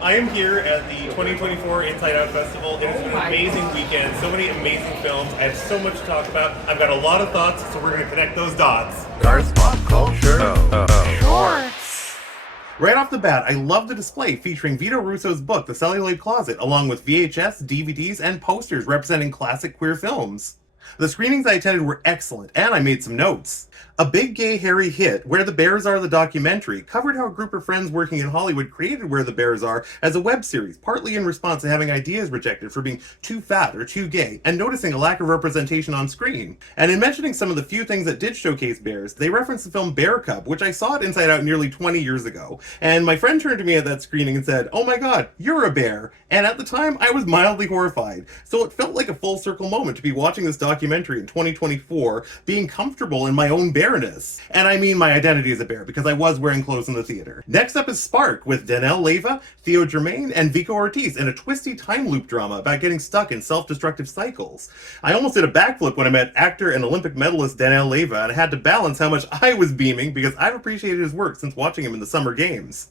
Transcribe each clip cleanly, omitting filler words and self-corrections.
I am here at the 2024 Inside Out Festival. It has been an amazing weekend, so many amazing films. I have so much to talk about. I've got a lot of thoughts, so we're going to connect those dots. Garth Pop Culture. Shorts. Right off the bat, I love the display featuring Vito Russo's book, The Celluloid Closet, along with VHS, DVDs, and posters representing classic queer films. The screenings I attended were excellent, and I made some notes. A Big Gay Hairy Hit, Where the Bears Are the documentary, covered how a group of friends working in Hollywood created Where the Bears Are as a web series, partly in response to having ideas rejected for being too fat or too gay, and noticing a lack of representation on screen. And in mentioning some of the few things that did showcase bears, they referenced the film Bear Cub, which I saw at Inside Out nearly 20 years ago. And my friend turned to me at that screening and said, "Oh my god, you're a bear." And at the time, I was mildly horrified. So it felt like a full circle moment to be watching this documentary in 2024, being comfortable in my own bareness. And I mean my identity as a bear, because I was wearing clothes in the theater. Next up is Spark, with Danell Leyva, Theo Germaine, and Vico Ortiz in a twisty time loop drama about getting stuck in self-destructive cycles. I almost did a backflip when I met actor and Olympic medalist Danell Leyva, and I had to balance how much I was beaming because I've appreciated his work since watching him in the Summer Games.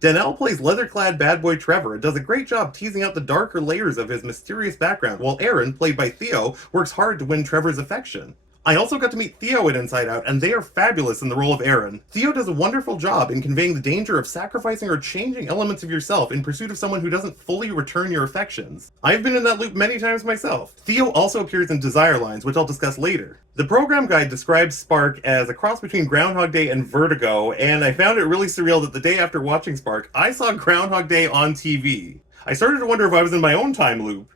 Danell plays leather-clad bad boy Trevor and does a great job teasing out the darker layers of his mysterious background, while Aaron, played by Theo, works hard to win Trevor's affection. I also got to meet Theo at Inside Out, and they are fabulous in the role of Aaron. Theo does a wonderful job in conveying the danger of sacrificing or changing elements of yourself in pursuit of someone who doesn't fully return your affections. I've been in that loop many times myself. Theo also appears in Desire Lines, which I'll discuss later. The program guide describes Spark as a cross between Groundhog Day and Vertigo, and I found it really surreal that the day after watching Spark, I saw Groundhog Day on TV. I started to wonder if I was in my own time loop.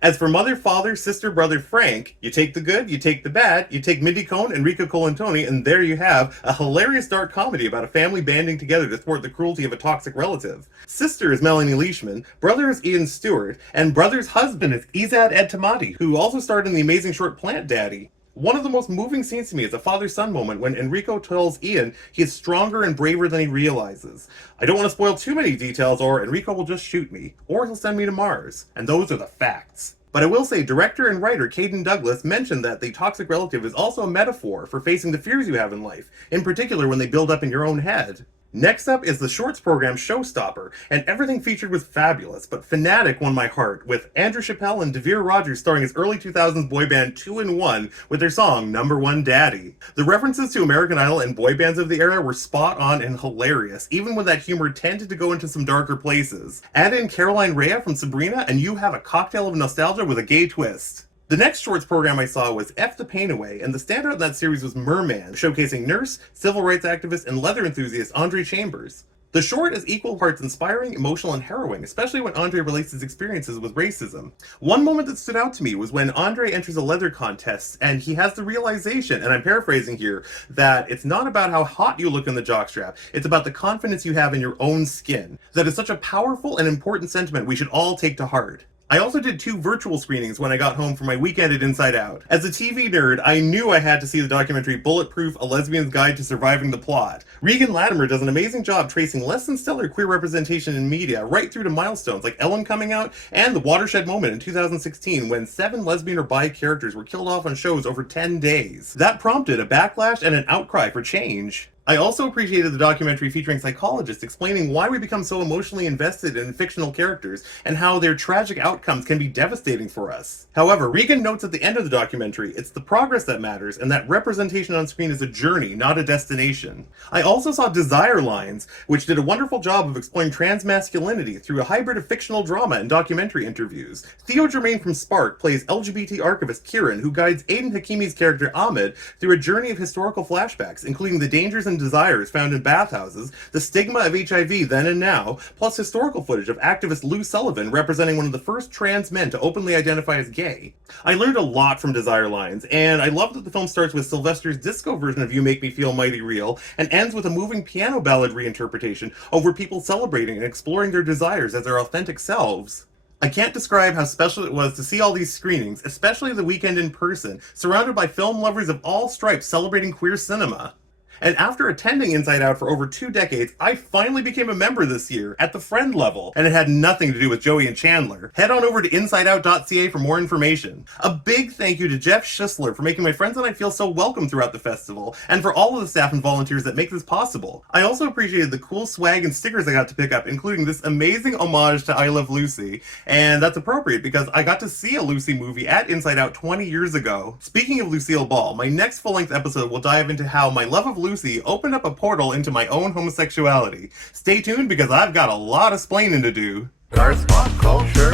As for Mother, Father, Sister, Brother, Frank, you take the good, you take the bad, you take Mindy Cohn, Enrico Colantoni, and there you have a hilarious dark comedy about a family banding together to thwart the cruelty of a toxic relative. Sister is Melanie Leishman, brother is Iain Stewart, and brother's husband is Izad Etemadi, who also starred in the amazing short Plant Daddy. One of the most moving scenes to me is a father-son moment when Enrico tells Iain he is stronger and braver than he realizes. I don't want to spoil too many details or Enrico will just shoot me, or he'll send me to Mars. And those are the facts. But I will say, director and writer Caden Douglas mentioned that the toxic relative is also a metaphor for facing the fears you have in life, in particular when they build up in your own head. Next up is the shorts program Showstopper, and everything featured was fabulous, but Fanatic won my heart, with Andrew Chappelle and Devere Rogers starring as early 2000s boy band 2-in-1 with their song Number One Daddy. The references to American Idol and boy bands of the era were spot on and hilarious, even when that humor tended to go into some darker places. Add in Caroline Rhea from Sabrina, and you have a cocktail of nostalgia with a gay twist. The next shorts program I saw was F the Pain Away, and the standout in that series was Merman, showcasing nurse, civil rights activist, and leather enthusiast Andre Chambers. The short is equal parts inspiring, emotional, and harrowing, especially when Andre relates his experiences with racism. One moment that stood out to me was when Andre enters a leather contest, and he has the realization, and I'm paraphrasing here, that it's not about how hot you look in the jockstrap, it's about the confidence you have in your own skin. That is such a powerful and important sentiment we should all take to heart. I also did 2 virtual screenings when I got home from my weekend at Inside Out. As a TV nerd, I knew I had to see the documentary Bulletproof, A Lesbian's Guide to Surviving the Plot. Regan Latimer does an amazing job tracing less than stellar queer representation in media right through to milestones like Ellen coming out and the watershed moment in 2016 when 7 lesbian or bi characters were killed off on shows over 10 days. That prompted a backlash and an outcry for change. I also appreciated the documentary featuring psychologists explaining why we become so emotionally invested in fictional characters and how their tragic outcomes can be devastating for us. However, Regan notes at the end of the documentary, it's the progress that matters and that representation on screen is a journey, not a destination. I also saw Desire Lines, which did a wonderful job of exploring trans masculinity through a hybrid of fictional drama and documentary interviews. Theo Germaine from Spark plays LGBT archivist Kieran, who guides Aiden Hakimi's character Ahmed through a journey of historical flashbacks, including the dangers and desires found in bathhouses, the stigma of HIV then and now, plus historical footage of activist Lou Sullivan representing one of the first trans men to openly identify as gay. I learned a lot from Desire Lines, and I love that the film starts with Sylvester's disco version of You Make Me Feel Mighty Real, and ends with a moving piano ballad reinterpretation over people celebrating and exploring their desires as their authentic selves. I can't describe how special it was to see all these screenings, especially the weekend in person, surrounded by film lovers of all stripes celebrating queer cinema. And after attending Inside Out for over 2 decades, I finally became a member this year at the friend level, and it had nothing to do with Joey and Chandler. Head on over to insideout.ca for more information. A big thank you to Jeff Schisler for making my friends and I feel so welcome throughout the festival, and for all of the staff and volunteers that make this possible. I also appreciated the cool swag and stickers I got to pick up, including this amazing homage to I Love Lucy, and that's appropriate because I got to see a Lucy movie at Inside Out 20 years ago. Speaking of Lucille Ball, my next full-length episode will dive into how my love of Lucy opened up a portal into my own homosexuality. Stay tuned because I've got a lot of splaining to do. Garth Pop Culture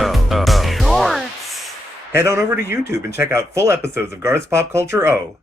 Shorts. Head on over to YouTube and check out full episodes of Garth's Pop Culture O.